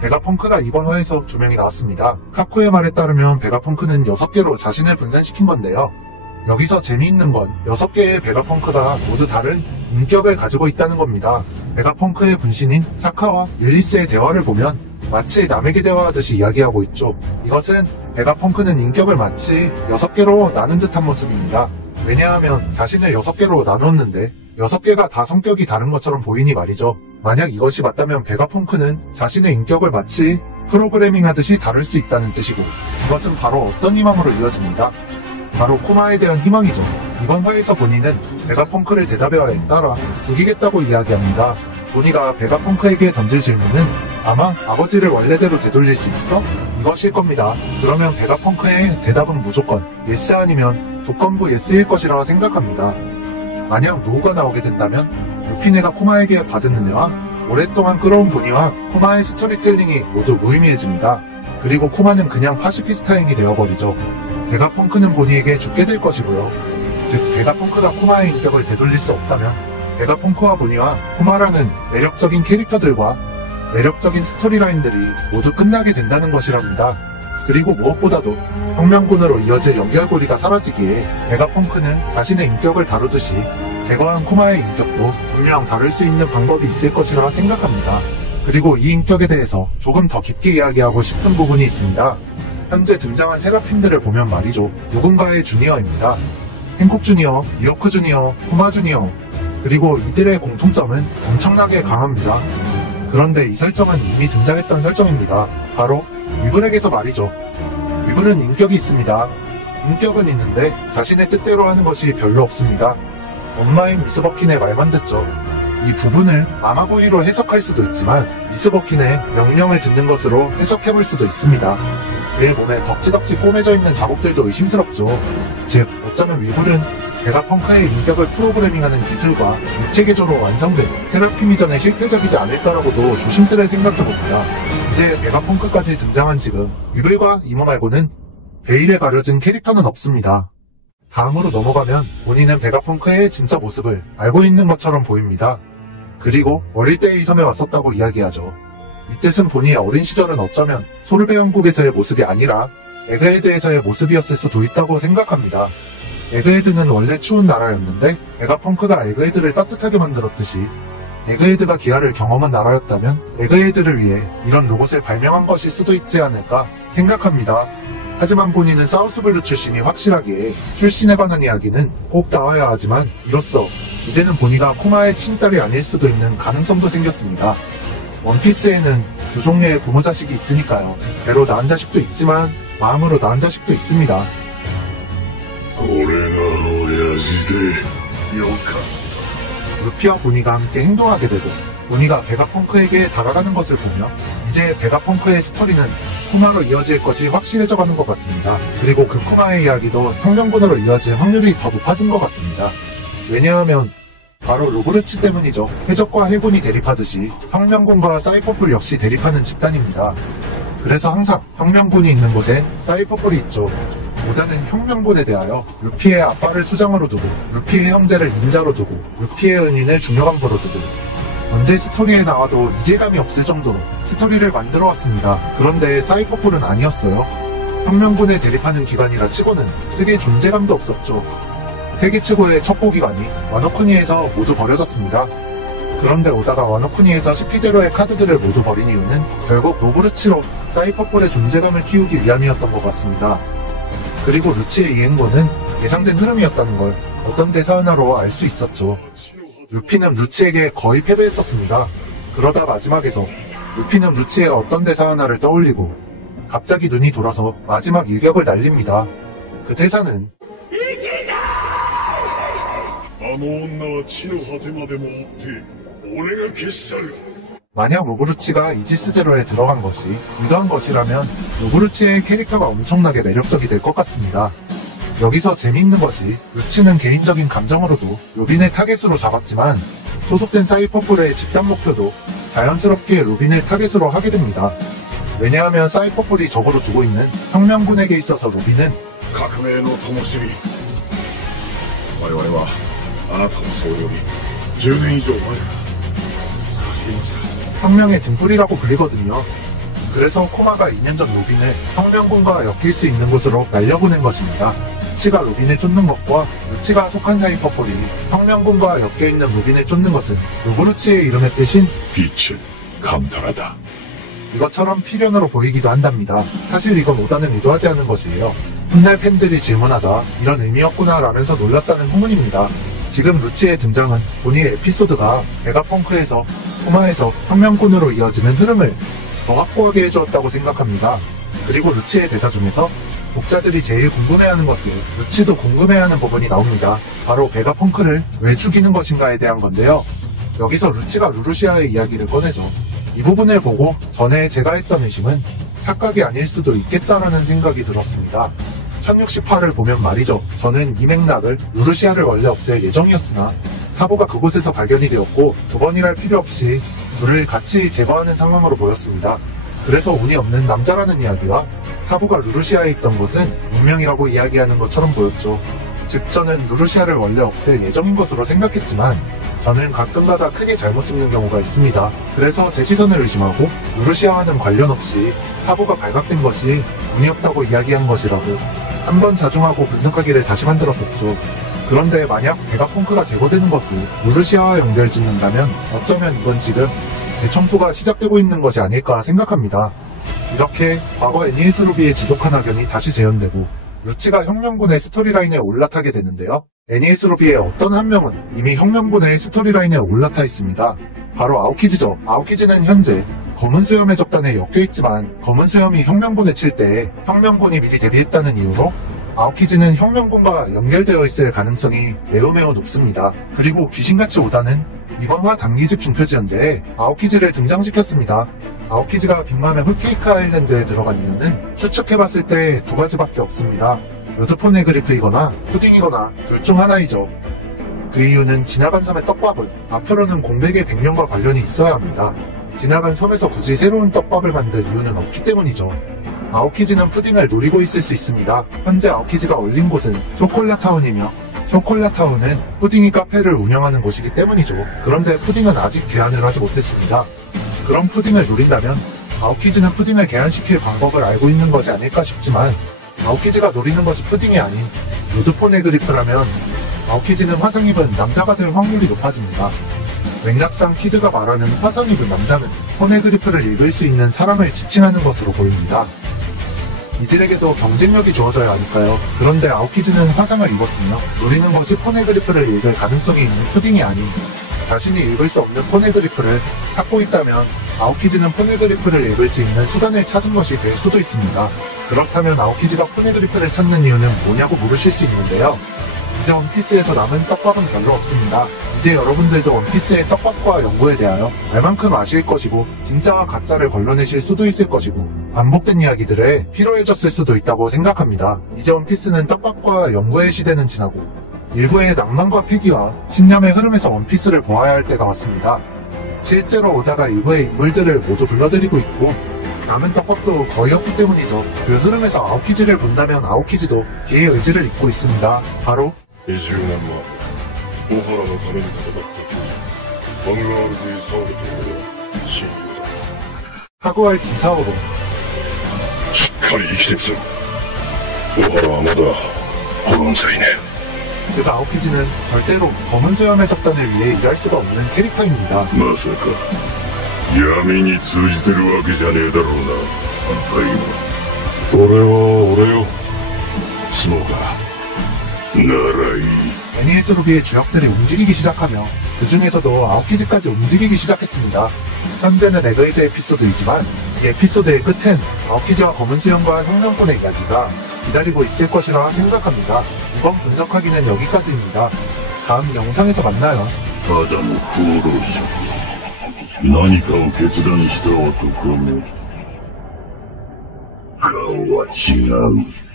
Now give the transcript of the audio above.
베가펑크가 이번 화에서 두 명이 나왔습니다. 카쿠의 말에 따르면 베가펑크는 6개로 자신을 분산시킨 건데요. 여기서 재미있는 건 6개의 베가펑크가 모두 다른 인격을 가지고 있다는 겁니다. 베가펑크의 분신인 사카와 릴리스의 대화를 보면 마치 남에게 대화하듯이 이야기하고 있죠. 이것은 베가펑크는 인격을 마치 6개로 나눈 듯한 모습입니다. 왜냐하면 자신을 6개로 나눴는데 6개가 다 성격이 다른 것처럼 보이니 말이죠. 만약 이것이 맞다면 베가펑크는 자신의 인격을 마치 프로그래밍하듯이 다룰 수 있다는 뜻이고, 이것은 바로 어떤 희망으로 이어집니다. 바로 코마에 대한 희망이죠. 이번 화에서 보니는 베가펑크를 대답에 따라 죽이겠다고 이야기합니다. 보니가 베가펑크에게 던질 질문은 아마 아버지를 원래대로 되돌릴 수 있어? 이것일 겁니다. 그러면 베가펑크의 대답은 무조건 예스 아니면 조건부 예스일 것이라 생각합니다. 만약 노우가 나오게 된다면 루피네가 코마에게 받은 은혜와 오랫동안 끌어온 보니와 코마의 스토리텔링이 모두 무의미해집니다. 그리고 코마는 그냥 파시피스타인이 되어버리죠. 베가펑크는 보니에게 죽게 될 것이고요. 즉 베가펑크가 코마의 인격을 되돌릴 수 없다면 베가펑크와 보니와 코마라는 매력적인 캐릭터들과 매력적인 스토리라인들이 모두 끝나게 된다는 것이랍니다. 그리고 무엇보다도 혁명군으로 이어질 연결고리가 사라지기에 베가펑크는 자신의 인격을 다루듯이 제거한 코마의 인격도 분명 다룰 수 있는 방법이 있을 것이라 생각합니다. 그리고 이 인격에 대해서 조금 더 깊게 이야기하고 싶은 부분이 있습니다. 현재 등장한 세라핌들을 보면 말이죠. 누군가의 주니어입니다. 행콕 주니어, 리오크 주니어, 코마 주니어, 그리고 이들의 공통점은 엄청나게 강합니다. 그런데 이 설정은 이미 등장했던 설정입니다. 바로 위블에게서 말이죠. 위블은 인격이 있습니다. 인격은 있는데 자신의 뜻대로 하는 것이 별로 없습니다. 엄마인 미스버킨의 말만 듣죠. 이 부분을 아마보이로 해석할 수도 있지만 미스버킨의 명령을 듣는 것으로 해석해볼 수도 있습니다. 그의 몸에 덕지덕지 꼬매져 있는 자국들도 의심스럽죠. 즉 어쩌면 위블은 베가펑크의 인격을 프로그래밍하는 기술과 육체계조로 완성된 테라핌 이전에 실패적이지 않을까라고도 조심스레 생각해봅니다. 이제 베가펑크까지 등장한 지금 위블과 이모 말고는 베일에 가려진 캐릭터는 없습니다. 다음으로 넘어가면 본인은 베가펑크의 진짜 모습을 알고 있는 것처럼 보입니다. 그리고 어릴 때의 섬에 왔었다고 이야기하죠. 이 뜻은 본인의 어린 시절은 어쩌면 소르베 왕국에서의 모습이 아니라 에그헤드에서의 모습이었을 수도 있다고 생각합니다. 에그헤드는 원래 추운 나라였는데 베가펑크가 에그헤드를 따뜻하게 만들었듯이 에그헤드가 기아를 경험한 나라였다면 에그헤드를 위해 이런 로봇을 발명한 것일 수도 있지 않을까 생각합니다. 하지만 본인은 사우스블루 출신이 확실하기에 출신에 관한 이야기는 꼭 나와야 하지만 이로써 이제는 보니가 코마의 친딸이 아닐 수도 있는 가능성도 생겼습니다. 원피스에는 두 종류의 부모 자식이 있으니까요. 배로 낳은 자식도 있지만 마음으로 낳은 자식도 있습니다. 루피와 보니가 함께 행동하게 되고 보니가 베가펑크에게 다가가는 것을 보며 이제 베가펑크의 스토리는 코마로 이어질 것이 확실해져가는 것 같습니다. 그리고 그 코마의 이야기도 혁명군으로 이어질 확률이 더 높아진 것 같습니다. 왜냐하면 바로 로브르츠 때문이죠. 해적과 해군이 대립하듯이 혁명군과 사이퍼풀 역시 대립하는 집단입니다. 그래서 항상 혁명군이 있는 곳에 사이퍼풀이 있죠. 오다는 혁명군에 대하여 루피의 아빠를 수장으로 두고 루피의 형제를 인자로 두고 루피의 은인을 중요관보로 두고 언제 스토리에 나와도 이질감이 없을 정도로 스토리를 만들어 왔습니다. 그런데 사이퍼풀은 아니었어요. 혁명군에 대립하는 기관이라 치고는 크게 존재감도 없었죠. 세계 최고의 첩보기관이 와노쿠니에서 모두 버려졌습니다. 그런데 오다가 와노쿠니에서 CP0의 카드들을 모두 버린 이유는 결국 로브르츠로 사이퍼풀의 존재감을 키우기 위함이었던 것 같습니다. 그리고 루치의 이행고는 예상된 흐름이었다는 걸 어떤 대사 하나로 알 수 있었죠. 루피는 루치에게 거의 패배했었습니다. 그러다 마지막에서 루피는 루치의 어떤 대사 하나를 떠올리고 갑자기 눈이 돌아서 마지막 일격을 날립니다. 그 대사는 만약 로브르치가 이지스제로에 들어간 것이 의도한 것이라면 로브르치의 캐릭터가 엄청나게 매력적이 될 것 같습니다. 여기서 재미있는 것이 루치는 개인적인 감정으로도 로빈을 타겟으로 잡았지만 소속된 사이퍼풀의 집단 목표도 자연스럽게 로빈을 타겟으로 하게 됩니다. 왜냐하면 사이퍼풀이 적으로 두고 있는 혁명군에게 있어서 로빈은革命の灯火我々はあなたの創業日10年以上前から探していました。 혁명의 등불이라고 불리거든요. 그래서 코마가 2년 전 로빈을 혁명군과 엮일 수 있는 곳으로 날려보낸 것입니다. 루치가 로빈을 쫓는 것과 루치가 속한 사이 퍼플이 혁명군과 엮여있는 로빈을 쫓는 것은 루브루치의 이름의 뜻인 빛은 감탄하다. 이것처럼 필연으로 보이기도 한답니다. 사실 이건 오다는 의도하지 않은 것이에요. 훗날 팬들이 질문하자 이런 의미였구나 라면서 놀랐다는 후문입니다. 지금 루치의 등장은 본인의 에피소드가 베가펑크에서 코마에서 혁명군으로 이어지는 흐름을 더 확고하게 해주었다고 생각합니다. 그리고 루치의 대사 중에서 독자들이 제일 궁금해하는 것은 루치도 궁금해하는 부분이 나옵니다. 바로 베가펑크를 왜 죽이는 것인가에 대한 건데요. 여기서 루치가 루루시아의 이야기를 꺼내죠. 이 부분을 보고 전에 제가 했던 의심은 착각이 아닐 수도 있겠다라는 생각이 들었습니다. 1068을 보면 말이죠. 저는 이 맥락을 루루시아를 원래 없앨 예정이었으나 사보가 그곳에서 발견이 되었고 두 번이랄 필요 없이 둘을 같이 제거하는 상황으로 보였습니다. 그래서 운이 없는 남자라는 이야기와 사보가 루루시아에 있던 것은 운명이라고 이야기하는 것처럼 보였죠. 즉 저는 루루시아를 원래 없앨 예정인 것으로 생각했지만 저는 가끔가다 크게 잘못 찍는 경우가 있습니다. 그래서 제 시선을 의심하고 루루시아와는 관련 없이 사보가 발각된 것이 운이었다고 이야기한 것이라고 한번 자중하고 분석하기를 다시 만들었었죠. 그런데 만약 베가펑크가 제거되는 것을 루루시아와 연결짓는다면 어쩌면 이건 지금 대청소가 시작되고 있는 것이 아닐까 생각합니다. 이렇게 과거 애니에스 루비의 지독한 악연이 다시 재현되고 루치가 혁명군의 스토리라인에 올라타게 되는데요. 애니에스 루비의 어떤 한 명은 이미 혁명군의 스토리라인에 올라타 있습니다. 바로 아오키즈죠. 아오키즈는 현재 검은 수염의 적단에 엮여있지만 검은 수염이 혁명군에 칠 때 혁명군이 미리 데뷔했다는 이유로 아오키즈는 혁명군과 연결되어 있을 가능성이 매우 높습니다. 그리고 귀신같이 오다는 이번화 단기집 중표지 현재에 아오키즈를 등장시켰습니다. 아오키즈가 빅맘의 홀케이크 아일랜드에 들어간 이유는 추측해봤을 때 두 가지밖에 없습니다. 루드폰의 그리프이거나 푸딩이거나 둘 중 하나이죠. 그 이유는 지나간 섬의 떡밥은 앞으로는 공백의 100년과 관련이 있어야 합니다. 지나간 섬에서 굳이 새로운 떡밥을 만들 이유는 없기 때문이죠. 아오키즈는 푸딩을 노리고 있을 수 있습니다. 현재 아오키즈가 올린 곳은 쇼콜라타운이며 쇼콜라타운은 푸딩이 카페를 운영하는 곳이기 때문이죠. 그런데 푸딩은 아직 개안을 하지 못했습니다. 그럼 푸딩을 노린다면 아오키즈는 푸딩을 개안시킬 방법을 알고 있는 것이 아닐까 싶지만 아오키즈가 노리는 것이 푸딩이 아닌 루드폰의 그리프라면 아오키즈는 화상 입은 남자가 될 확률이 높아집니다. 맥락상 키드가 말하는 화상 입은 남자는 포네그리프를 읽을 수 있는 사람을 지칭하는 것으로 보입니다. 이들에게도 경쟁력이 주어져야 하니까요. 그런데 아오키즈는 화상을 입었으며 노리는 것이 포네그리프를 읽을 가능성이 있는 푸딩이 아닌 자신이 읽을 수 없는 포네그리프를 찾고 있다면 아오키즈는 포네그리프를 읽을 수 있는 수단을 찾은 것이 될 수도 있습니다. 그렇다면 아오키즈가 포네그리프를 찾는 이유는 뭐냐고 물으실 수 있는데요. 이제 원피스에서 남은 떡밥은 별로 없습니다. 이제 여러분들도 원피스의 떡밥과 연구에 대하여 알만큼 아실 것이고 진짜와 가짜를 걸러내실 수도 있을 것이고 반복된 이야기들에 피로해졌을 수도 있다고 생각합니다. 이제 원피스는 떡밥과 연구의 시대는 지나고 일부의 낭만과 패기와 신념의 흐름에서 원피스를 보아야 할 때가 왔습니다. 실제로 오다가 일부의 인물들을 모두 불러들이고 있고 남은 떡밥도 거의 없기 때문이죠. 그 흐름에서 아오키즈를 본다면 아오키즈도 뒤의 의지를 잇고 있습니다. 바로 20年前、小原のために戦った時、ハンガール D サウロと俺は親友だ。 하구알 디사오로 しっかり生きてみせろ。小原はまだ保存者いねえ。 즉 아오키즈는 절대로 검은 수염의 적단을 위해 일할 수가 없는 캐릭터입니다. まさか闇に通じてるわけじゃねえだろうな、反対は。俺は俺よ。そうか。ならいい。 애니에스 루비의 주역들이 움직이기 시작하며 그 중에서도 아오키즈까지 움직이기 시작했습니다. 현재는 에그헤드 에피소드이지만 이 에피소드의 끝엔 아오키즈와 검은 수염과 혁명군의 이야기가 기다리고 있을 것이라 생각합니다. 이번 분석하기는 여기까지입니다. 다음 영상에서 만나요. ただの功労者。何かを決断した男の顔は違う。